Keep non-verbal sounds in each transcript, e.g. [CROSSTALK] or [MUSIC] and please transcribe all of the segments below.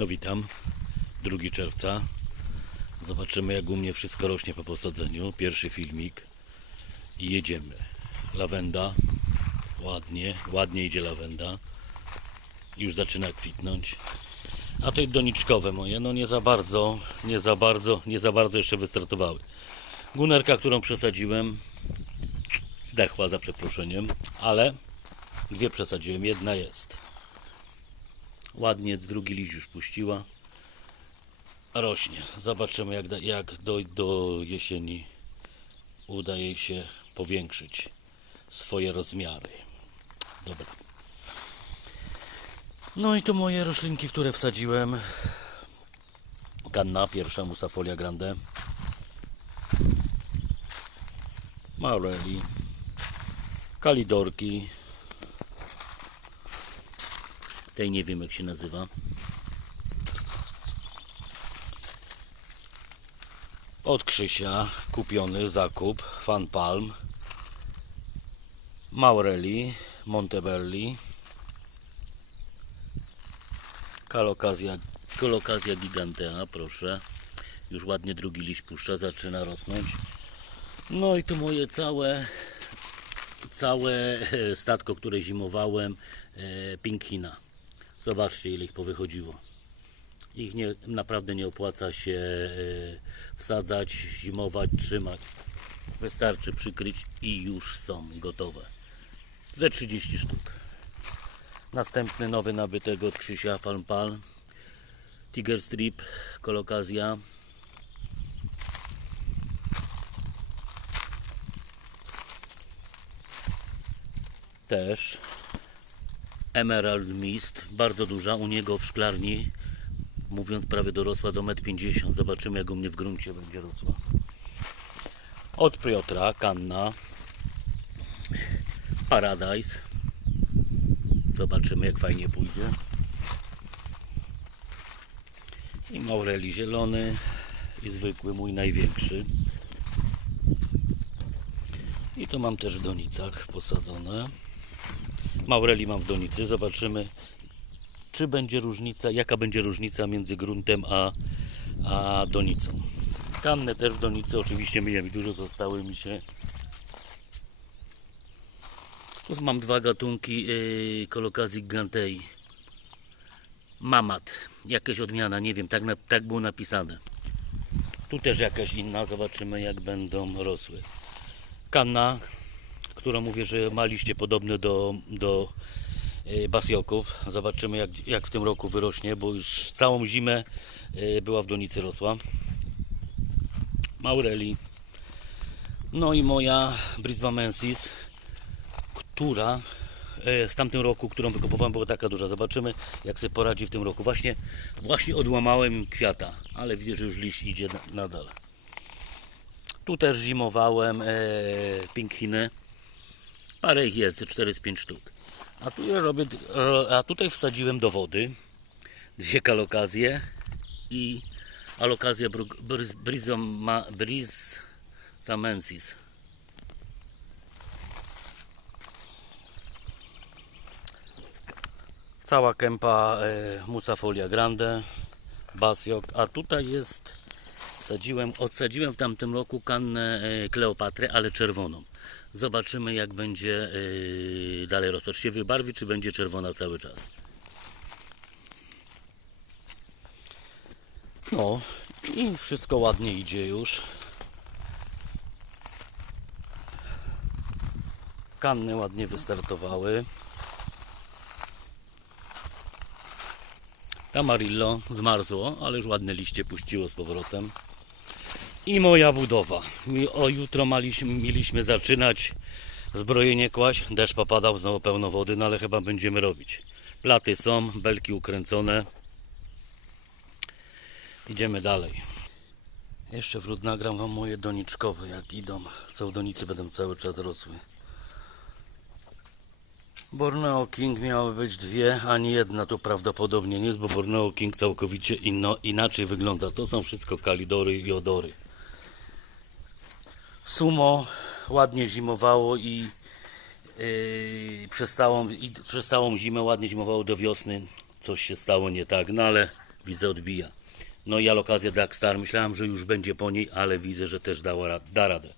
No witam, 2 czerwca. Zobaczymy jak u mnie wszystko rośnie po posadzeniu. Pierwszy filmik i jedziemy. Lawenda, ładnie, ładnie idzie lawenda. Już zaczyna kwitnąć. A i doniczkowe moje, no nie za bardzo, nie za bardzo, nie za bardzo jeszcze wystartowały. Gunerka, którą przesadziłem, zdechła za przeproszeniem, ale dwie przesadziłem, jedna jest. Ładnie drugi liść już puściła. Rośnie. Zobaczymy jak, jak do, do jesieni uda jej się powiększyć swoje rozmiary. Dobra. No i tu moje roślinki, które wsadziłem. Kanna pierwsza, Musafolia grande. Maureli. Kalidorki. Tej nie wiem jak się nazywa. Od Krzysia kupiony zakup Fan Palm. Maureli, Montebelli. Kalokazja, kolokazja gigantea, proszę. Już ładnie drugi liść puszcza, zaczyna rosnąć. No i tu moje całe całe e, statko, które zimowałem e, Pinkhina. Zobaczcie ile ich powychodziło. Ich nie, naprawdę nie opłaca się e, wsadzać, zimować, trzymać. Wystarczy przykryć i już są gotowe. Ze 30 sztuk. Następny nowy nabytek od Krzysia Farm Palm. Tiger Strip, kolokazja. Też Emerald Mist, bardzo duża, u niego w szklarni, mówiąc prawie dorosła do 1,50 m. Zobaczymy jak u mnie w gruncie będzie rosła. Od Piotra, Kanna, Paradise. Zobaczymy jak fajnie pójdzie. I Maureli zielony i zwykły mój największy. I to mam też w donicach posadzone. Maureli mam w donicy. Zobaczymy, czy będzie różnica, jaka będzie różnica między gruntem a, a donicą. Kannę też w donicy, oczywiście myję mi dużo, zostały mi się. Tu mam dwa gatunki yy, kolokazji gigantei. Mamat, jakaś odmiana, nie wiem, tak, na, tak było napisane. Tu też jakaś inna, zobaczymy jak będą rosły. Kanna, która mówię, że ma liście podobne do, do e, basioków. Zobaczymy jak, jak w tym roku wyrośnie, bo już całą zimę e, była w donicy rosła. Maureli. No i moja Brisbamensis, która e, z tamtym roku, którą wykupowałem, była taka duża. Zobaczymy jak sobie poradzi w tym roku. Właśnie, właśnie odłamałem kwiata, ale widzę, że już liść idzie na- nadal. Tu też zimowałem e, pinkhiny. Parę ich jest, 4 z 5 sztuk. A, tu ja robię, ro- a tutaj wsadziłem do wody dwie kalokazje i brizoma, brizamensis. Cała kępa e, Musafolia grande, basiok, a tutaj jest Wsadziłem, odsadziłem w tamtym roku kannę e, Kleopatry, ale czerwoną. Zobaczymy jak będzie e, dalej rosła. Czy się wybarwi, czy będzie czerwona cały czas. No i wszystko ładnie idzie już. Kanny ładnie wystartowały. Tamarillo zmarzło, ale już ładne liście puściło z powrotem. I moja budowa. O jutro maliśmy, mieliśmy zaczynać zbrojenie kłaść. Deszcz popadał, znowu pełno wody, no ale chyba będziemy robić. Platy są, belki ukręcone. Idziemy dalej. Jeszcze wrót nagram wam moje doniczkowe, jak idą. Co w donicy będą cały czas rosły. Borneo King miały być dwie, ani jedna tu prawdopodobnie nie jest, bo Borneo King całkowicie inno, inaczej wygląda. To są wszystko kalidory i odory. Sumo ładnie zimowało i yy, przez, całą, i przez całą zimę ładnie zimowało do wiosny. Coś się stało nie tak, no ale Widzę odbija. No i alokazja Dark Star. Myślałem, że już będzie po niej, ale widzę, że też dała, da radę.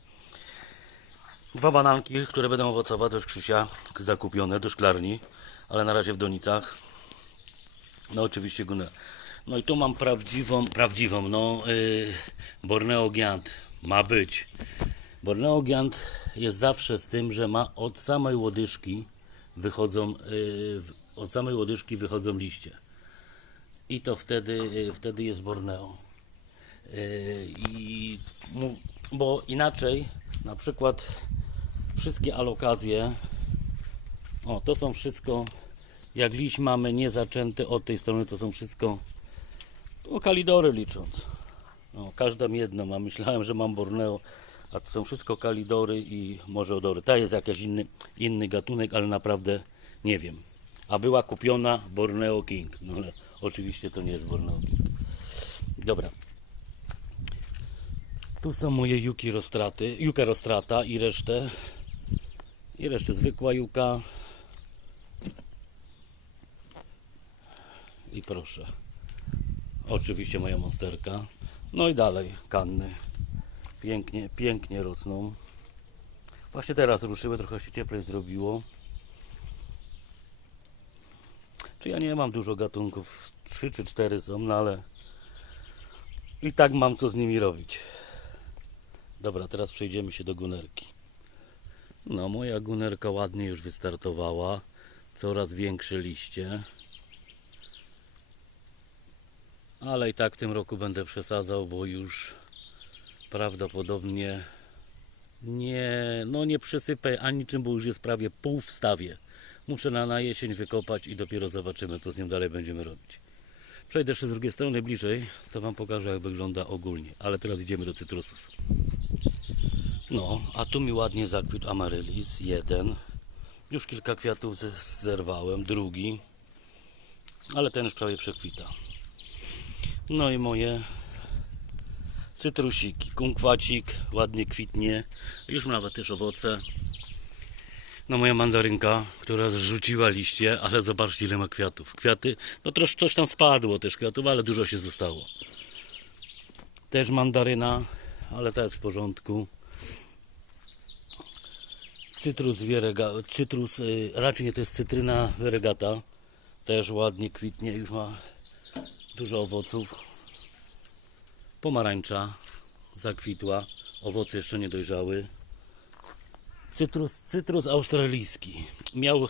Dwa bananki, które będą owocować do Krzysia, zakupione do szklarni, ale na razie w donicach. No oczywiście górne. No i tu mam prawdziwą, prawdziwą, no yy, Borneo Giant. Ma być. Borneo Giant jest zawsze z tym, że ma od samej łodyżki wychodzą, yy, od samej łodyżki wychodzą liście. I to wtedy, yy, wtedy jest Borneo. Yy, I, bo inaczej, na przykład wszystkie alokacje, o to są wszystko, jak liść mamy niezaczęty od tej strony, to są wszystko o kalidory licząc. No, każdą jedną, a myślałem, że mam Borneo, a to są wszystko kalidory i może odory. Ta jest jakiś inny, inny gatunek, ale naprawdę nie wiem. A była kupiona Borneo King. No ale oczywiście to nie jest Borneo King. Dobra. Tu są moje juki rostraty, juka rostrata i resztę. I resztę zwykła juka. I proszę. Oczywiście moja monsterka. No i dalej kanny. Pięknie, pięknie rosną. Właśnie teraz ruszyły, trochę się cieplej zrobiło. Czy ja nie mam dużo gatunków? Trzy czy cztery są, no ale i tak mam co z nimi robić. Dobra, teraz przejdziemy się do gunerki. No, moja gunerka ładnie już wystartowała. Coraz większe liście. Ale i tak w tym roku będę przesadzał, bo już prawdopodobnie nie, no nie przysypę ani czym, bo już jest prawie pół w stawie. Muszę na, na jesień wykopać i dopiero zobaczymy, co z nim dalej będziemy robić. Przejdę jeszcze z drugiej strony bliżej, to Wam pokażę, jak wygląda ogólnie. Ale teraz idziemy do cytrusów. No, a tu mi ładnie zakwitł amaryllis, jeden. Już kilka kwiatów zerwałem, drugi. Ale ten już prawie przekwita. No i moje cytrusiki. Kunkwacik ładnie kwitnie. Już ma nawet też owoce. No moja mandarynka, która zrzuciła liście, ale zobaczcie ile ma kwiatów. Kwiaty, no trosz, coś tam spadło też kwiatów, ale dużo się zostało. Też mandaryna, ale ta jest w porządku. Cytrus wierega, cytrus, y, raczej nie to jest cytryna regata. Też ładnie kwitnie, już ma dużo owoców. Pomarańcza zakwitła, owoce jeszcze nie dojrzały. Cytrus, cytrus australijski. Miał,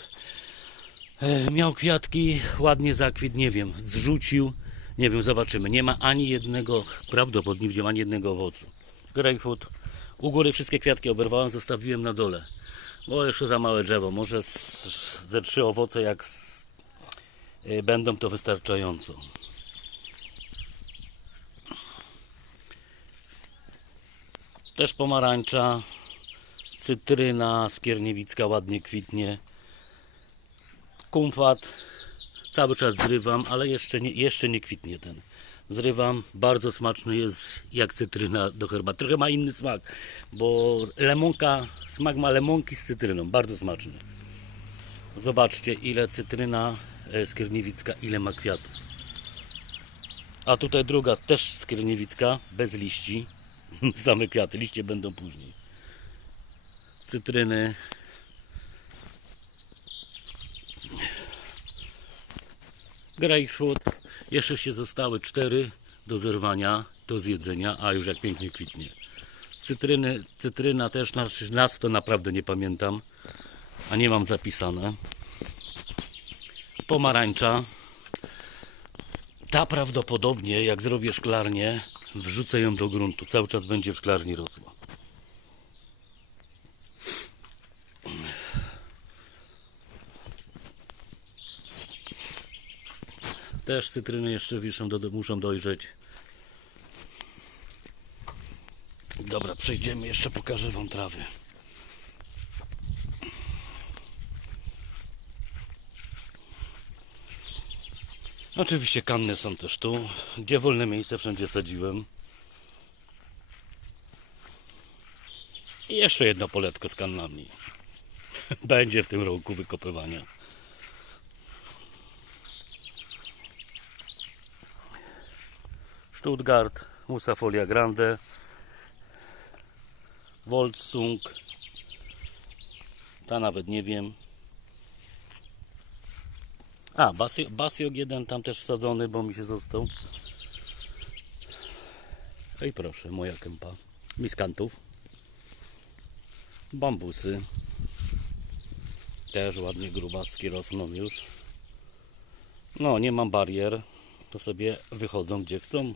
e, miał kwiatki, ładnie zakwit, nie wiem, zrzucił, nie wiem, zobaczymy. Nie ma ani jednego, prawdopodobnie widziałem ani jednego owocu. Grapefruit, u góry wszystkie kwiatki oberwałem, zostawiłem na dole. Bo jeszcze za małe drzewo, może z, ze trzy owoce jak z, e, będą to wystarczająco. Też pomarańcza, cytryna skierniewicka ładnie kwitnie. Kumfat cały czas zrywam, ale jeszcze nie, jeszcze nie kwitnie ten. Zrywam, bardzo smaczny jest jak cytryna do herbaty. Trochę ma inny smak, bo lemonka, smak ma lemonki z cytryną, bardzo smaczny. Zobaczcie ile cytryna e, skierniewicka, ile ma kwiatów. A tutaj druga też skierniewicka, bez liści. [LAUGHS] Same kwiaty, liście będą później. Cytryny. Grapefruit. Jeszcze się zostały cztery do zerwania, do zjedzenia, a już jak pięknie kwitnie. Cytryny, cytryna też, nas to naprawdę nie pamiętam, a nie mam zapisane. Pomarańcza. Ta prawdopodobnie, jak zrobię szklarnię, wrzucę ją do gruntu. Cały czas będzie w szklarni rosła. Też cytryny jeszcze wiszą, do, muszą dojrzeć. Dobra, przejdziemy, jeszcze pokażę Wam trawy. Oczywiście kanny są też tu, gdzie wolne miejsce wszędzie sadziłem. I jeszcze jedno poletko z kannami. [LAUGHS] Będzie w tym roku wykopywania. Stuttgart, Musa Folia Grande, Volksung, ta nawet nie wiem. A, Basio- jeden tam też wsadzony, bo mi się został. Ej proszę, moja kępa. Miskantów. Bambusy. Też ładnie grubackie rosną już. No, nie mam barier. To sobie wychodzą gdzie chcą.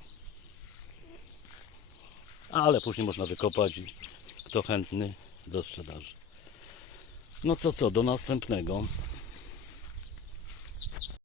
Ale później można wykopać i kto chętny do sprzedaży. No to co, do następnego.